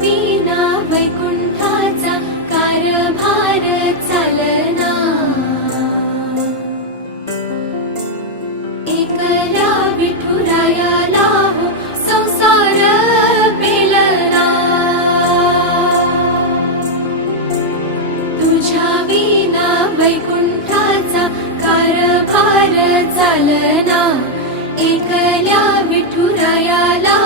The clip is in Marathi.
विना वैकुंठाचा कारभार चालना, एकल्या विठुरायाला हो संसार पेलना, तुझ्या विना वैकुंठाचा कारभार चालना, एकल्या विठुरायाला